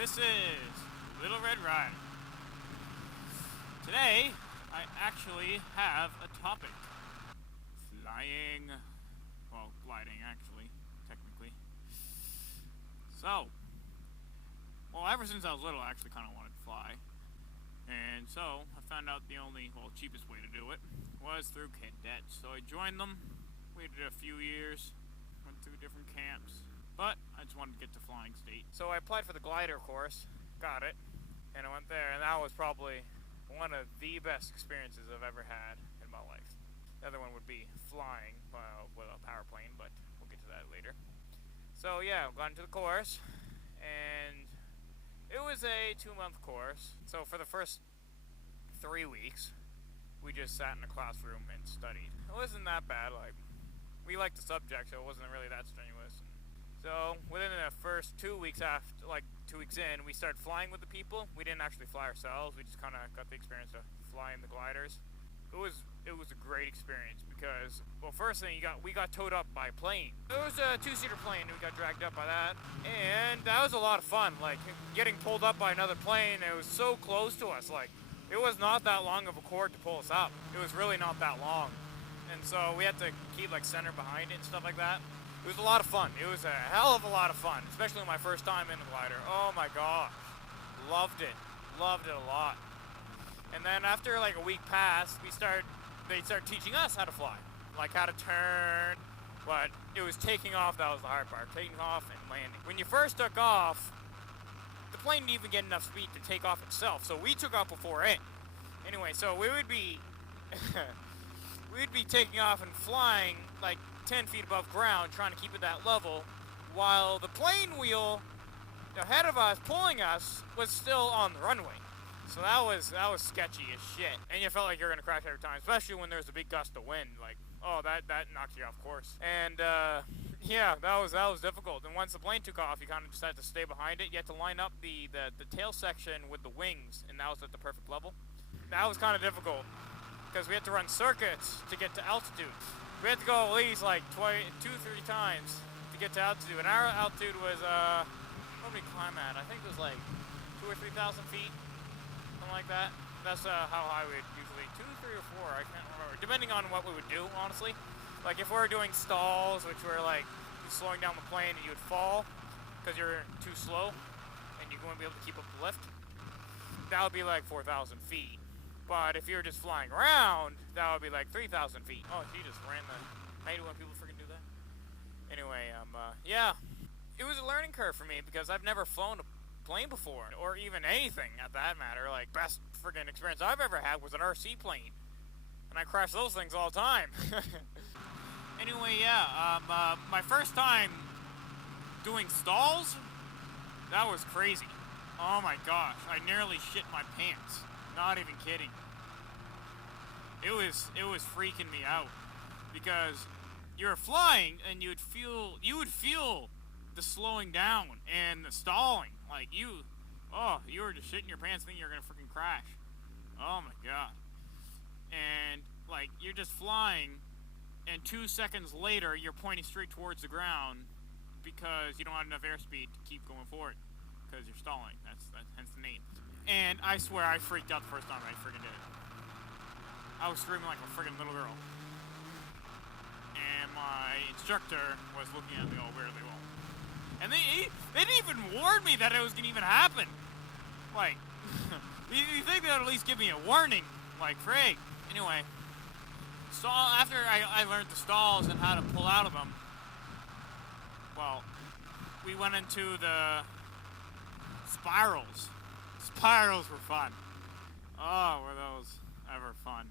This is Little Red Riding. Today, I actually have a topic. Flying. Well, gliding, actually, technically. So, well, ever since I was little, I actually kind of wanted to fly. And so, I found out the only, cheapest way to do it was through cadets. So I joined them, waited a few years, went through different camps. But I just wanted to get to flying state. So I applied for the glider course, got it, and I went there, and that was probably one of the best experiences I've ever had in my life. The other one would be flying with a power plane, but we'll get to that later. So yeah, I got into the course, and it was a 2-month course. So for the first 3 weeks, we just sat in a classroom and studied. It wasn't that bad, we liked the subject, so it wasn't really that strenuous. So within the first 2 weeks 2 weeks in, we started flying with the people. We didn't actually fly ourselves. We just kind of got the experience of flying the gliders. It was a great experience because, well, first thing we got towed up by a plane. It was a 2-seater plane, and we got dragged up by that. And that was a lot of fun. Getting pulled up by another plane, it was so close to us. It was not that long of a cord to pull us up. It was really not that long. And so we had to keep center behind it and stuff like that. It was a lot of fun. It was a hell of a lot of fun, especially my first time in the glider. Oh my gosh. Loved it. Loved it a lot. And then after a week passed, they started teaching us how to fly. How to turn. But it was taking off that was the hard part. Taking off and landing. When you first took off, the plane didn't even get enough speed to take off itself. So we took off before it. Anyway, so we would be we'd be taking off and flying 10 feet above ground, trying to keep it that level, while the plane wheel ahead of us, pulling us, was still on the runway. So that was sketchy as shit. And you felt like you were gonna crash every time, especially when there's a big gust of wind. That knocks you off course. And yeah, that was difficult. And once the plane took off, you kind of just had to stay behind it. You had to line up the tail section with the wings, and that was at the perfect level. That was kind of difficult because we had to run circuits to get to altitude. We had to go at least 2-3 times to get to altitude. And our altitude was, what did we climb at? I think it was 2,000 or 3,000 feet, something like that. That's how high we would usually, 2, 3, or 4, I can't remember. Depending on what we would do, honestly. If we were doing stalls, which were slowing down the plane and you would fall because you're too slow and you wouldn't be able to keep up the lift, that would be 4,000 feet. But if you're just flying around, that would be 3,000 feet. Oh, she just ran the... I hate it when people freaking do that. Anyway, yeah. It was a learning curve for me because I've never flown a plane before, or even anything at that matter. Best freaking experience I've ever had was an RC plane. And I crash those things all the time. Anyway, yeah, my first time doing stalls, that was crazy. Oh my gosh, I nearly shit my pants. Not even kidding. It was freaking me out because you're flying and you would feel the slowing down and the stalling. You were just shitting your pants thinking you're gonna freaking crash. Oh my god. And you're just flying, and 2 seconds later you're pointing straight towards the ground because you don't have enough airspeed to keep going forward because you're stalling. That's hence the name. And I swear I freaked out the first time I freaking did it. I was screaming like a freaking little girl. And my instructor was looking at me all weirdly. And they didn't even warn me that it was going to even happen. You think they'd at least give me a warning. Frig. Anyway. After I learned the stalls and how to pull out of them, well, we went into the spirals. Spirals were fun. Oh, were those ever fun.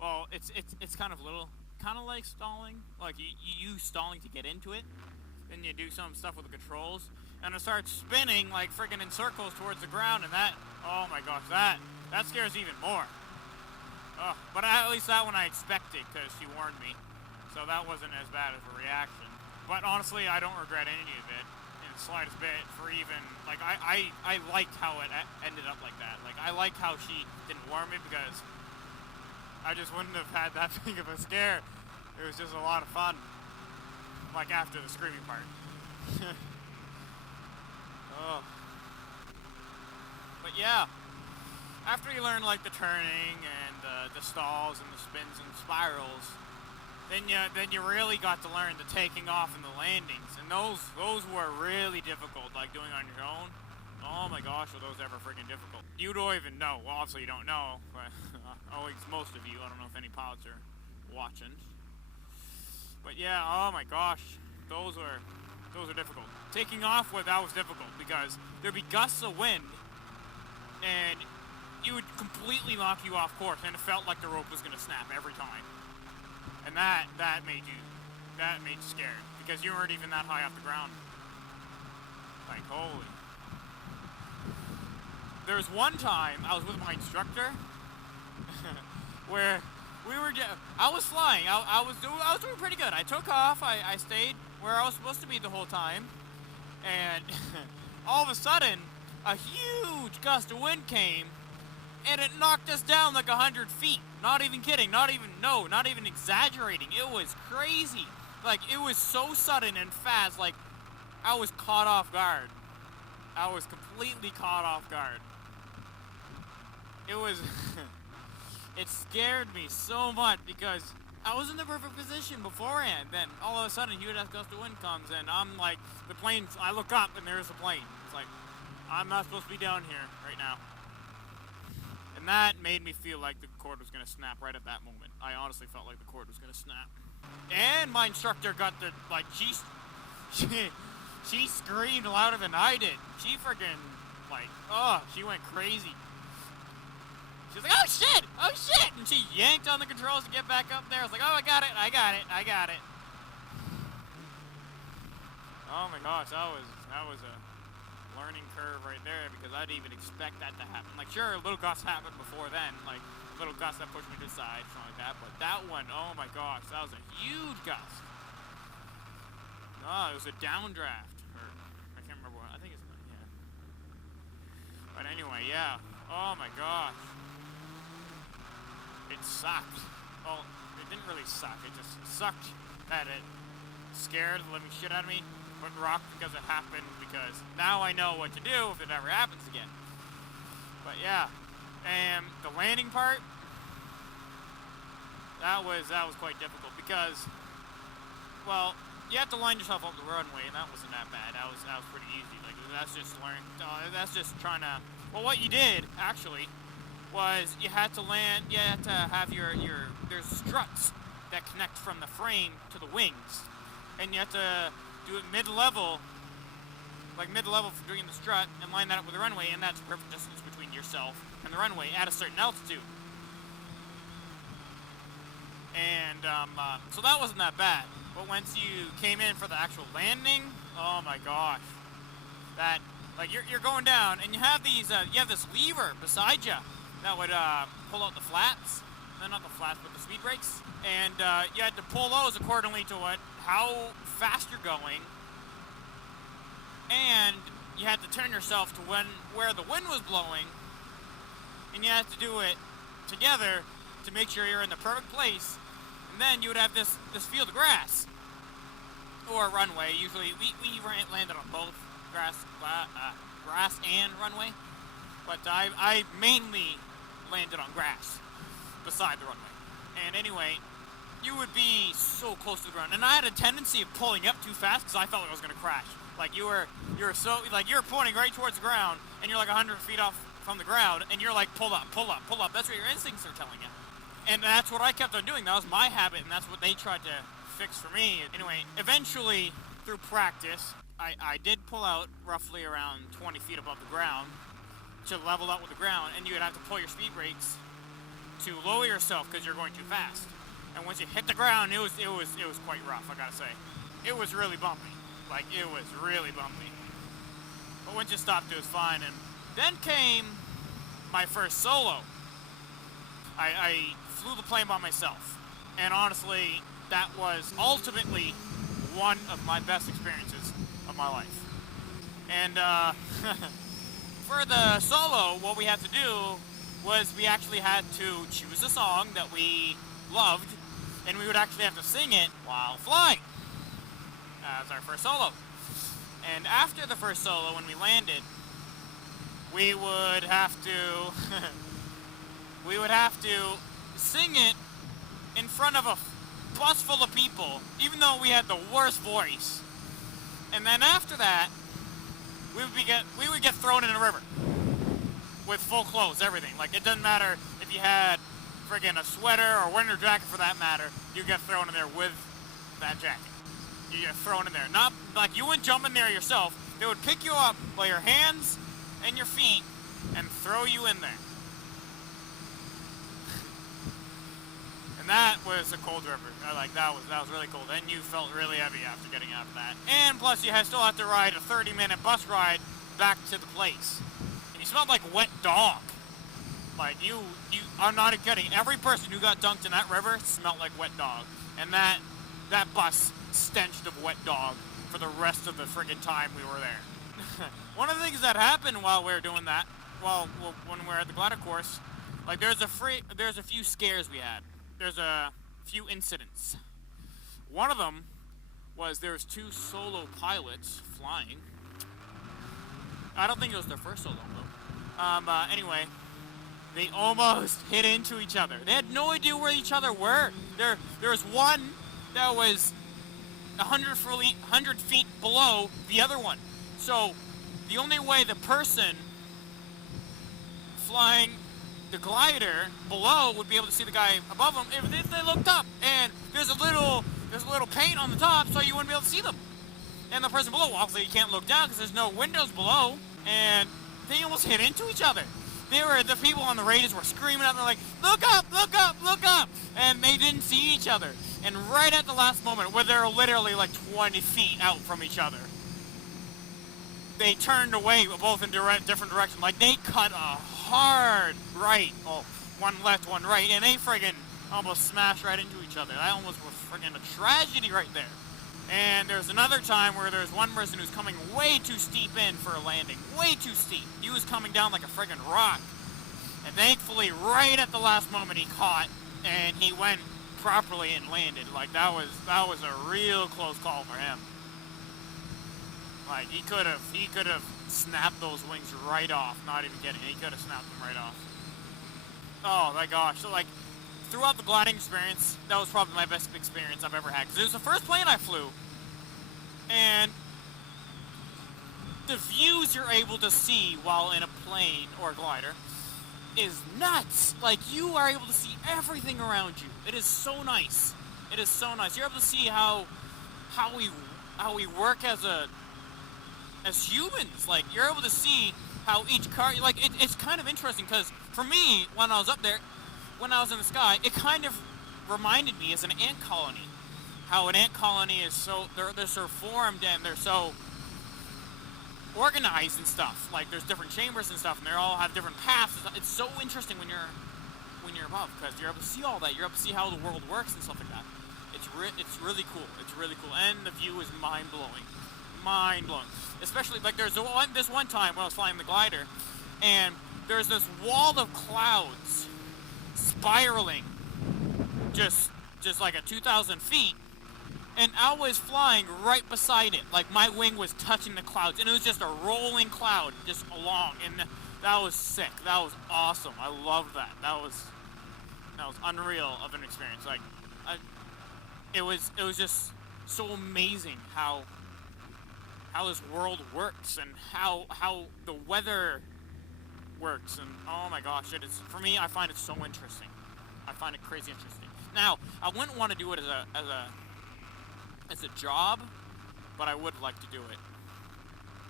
Well, it's kind of like stalling. You use stalling to get into it. Then you do some stuff with the controls. And it starts spinning freaking in circles towards the ground. And that, oh my gosh, that scares even more. Oh, but at least that one I expected because she warned me. So that wasn't as bad as a reaction. But honestly, I don't regret any of it. The slightest bit for even I liked how it ended up like that. I liked how she didn't warn me because I just wouldn't have had that big of a scare. It was just a lot of fun. After the screaming part. Oh. But yeah, after you learn like the turning and the stalls and the spins and spirals, then you really got to learn the taking off and the landings, and those were really difficult, like doing on your own. Oh my gosh, were those ever freaking difficult. You don't even know. Well, obviously you don't know, but always most of you. I don't know if any pilots are watching. But yeah, oh my gosh, those were difficult. Taking off, that was difficult because there'd be gusts of wind, and it would completely knock you off course, and it felt like the rope was gonna snap every time. And that made you scared because you weren't even that high off the ground. Like, holy. There was one time I was with my instructor where I was flying. I was doing pretty good. I took off. I stayed where I was supposed to be the whole time, and all of a sudden, a huge gust of wind came, and it knocked us down like 100 feet. Not even kidding. Not even exaggerating. It was crazy. Like, it was so sudden and fast. Like, I was caught off guard. I was completely caught off guard. It was, it scared me so much because I was in the perfect position beforehand. Then all of a sudden, huge gust of wind comes, and I'm like, the plane, I look up and there's a plane. It's like, I'm not supposed to be down here right now. And that made me feel like the cord was going to snap right at that moment. I honestly felt like the cord was going to snap. And my instructor got the, like, she screamed louder than I did. She freaking, like, she went crazy. She was like, oh shit! And she yanked on the controls to get back up there. I was like, oh, I got it. Oh my gosh, that was a learning curve right there because I didn't even expect that to happen. Like, sure, little gusts happened before then, like little gusts that pushed me to the side, something like that. But that one, oh my gosh, that was a huge gust. Oh, it was a downdraft, or I can't remember what. I think it's yeah. But anyway, yeah. Oh my gosh, it sucked. Well, it didn't really suck. It just sucked that it scared the living shit out of me. But rocked because it happened, because now I know what to do if it ever happens again. But yeah, and the landing part, that was quite difficult because, well, you have to line yourself up the runway, and that wasn't that bad. That was pretty easy. Like, that's just that's just trying to. Well, what you did actually was you had to land. You had to have your there's struts that connect from the frame to the wings, and you have to do it mid-level for doing the strut, and line that up with the runway, and that's the perfect distance between yourself and the runway at a certain altitude. And so that wasn't that bad. But once you came in for the actual landing, oh my gosh, that, like, you're going down, and you have these you have this lever beside you that would pull out the flaps. No, not the flaps, but the speed brakes. And you had to pull those accordingly to how fast you're going, and you had to turn yourself to where the wind was blowing, and you had to do it together to make sure you're in the perfect place. And then you would have this field of grass or runway. Usually we landed on both grass and runway, but I mainly landed on grass beside the runway. And anyway, you would be so close to the ground, and I had a tendency of pulling up too fast because I felt like I was going to crash. Like, you were pointing right towards the ground, and you're like 100 feet off from the ground, and you're like, pull up. That's what your instincts are telling you. And that's what I kept on doing. That was my habit, and that's what they tried to fix for me. Anyway, eventually, through practice, I did pull out roughly around 20 feet above the ground to level up with the ground, and you would have to pull your speed brakes to lower yourself because you're going too fast. And once you hit the ground, it was quite rough, I gotta say. It was really bumpy. Like, it was really bumpy. But once you stopped, it was fine. And then came my first solo. I flew the plane by myself. And honestly, that was ultimately one of my best experiences of my life. And for the solo, what we had to do was we actually had to choose a song that we loved, and we would actually have to sing it while flying as our first solo. And after the first solo, when we landed, we would have to we would have to sing it in front of a bus full of people, even though we had the worst voice. And then after that, we would get thrown in a river with full clothes, everything. Like, it doesn't matter if you had friggin' a sweater or winter jacket for that matter, you get thrown in there with that jacket. You get thrown in there. Not like you wouldn't jump in there yourself. They would pick you up by your hands and your feet and throw you in there. And that was a cold river. That was really cold. And you felt really heavy after getting out of that. And plus, you still have to ride a 30-minute bus ride back to the place. And you smelled like wet dog. Like, I'm not kidding. Every person who got dunked in that river smelled like wet dog. And that bus stenched of wet dog for the rest of the friggin' time we were there. One of the things that happened while we were doing that, when we were at the glider course, like, there's a few scares we had. There's a few incidents. One of them was there was 2 solo pilots flying. I don't think it was their first solo though. Anyway, they almost hit into each other. They had no idea where each other were. There was one that was 100 feet below the other one. So the only way the person flying the glider below would be able to see the guy above them if they looked up, and there's a little paint on the top, so you wouldn't be able to see them. And the person below, obviously you can't look down because there's no windows below, and they almost hit into each other. The people on the radios were screaming out, they're like, look up, look up, look up, and they didn't see each other. And right at the last moment, where they're literally like 20 feet out from each other, they turned away both in different directions. Like, they cut a hard right, one left, one right, and they friggin' almost smashed right into each other. That almost was friggin' a tragedy right there. And there's another time where there's one person who's coming way too steep in for a landing. Way too steep. He was coming down like a friggin' rock. And thankfully, right at the last moment, he caught, and he went properly and landed. Like, that was a real close call for him. Like, he could have snapped those wings right off. Not even kidding. He could have snapped them right off. Oh my gosh. So, like, throughout the gliding experience, that was probably my best experience I've ever had. Because it was the first plane I flew. And the views you're able to see while in a plane or a glider is nuts. Like, you are able to see everything around you. It is so nice. It is so nice. You're able to see how we work as humans. Like, you're able to see how each car, like, it's kind of interesting, because for me, when I was up there, when I was in the sky, it kind of reminded me as an ant colony, how an ant colony is so, they're so formed, and they're so organized and stuff. Like, there's different chambers and stuff, and they all have different paths. It's so interesting when you're above, because you're able to see all that. You're able to see how the world works and stuff like that. It's really cool. It's really cool, and the view is mind-blowing. Mind-blowing. Especially, like, there's this one time when I was flying the glider, and there's this wall of clouds spiraling just like at 2,000 feet, and I was flying right beside it. Like, my wing was touching the clouds, and it was just a rolling cloud just along, and that was sick. That was awesome. I loved that. That was unreal of an experience. Like, it was just so amazing how this world works, and how the weather works, and oh my gosh, it is, for me, I find it so interesting. I find it crazy interesting. Now, I wouldn't want to do it as a job, but I would like to do it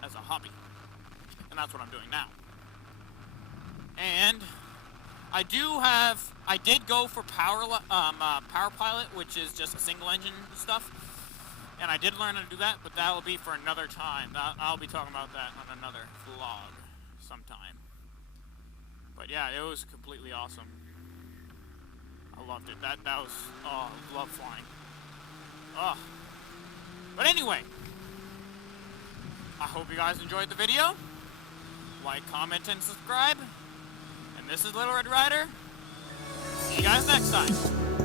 as a hobby, and that's what I'm doing now. And I did go for power pilot, which is just a single engine stuff. And I did learn how to do that, but that will be for another time. I'll be talking about that on another vlog sometime. But yeah, it was completely awesome. I loved it. That was, I love flying. Oh. But anyway, I hope you guys enjoyed the video. Like, comment, and subscribe. And this is Little Red Rider. See you guys next time.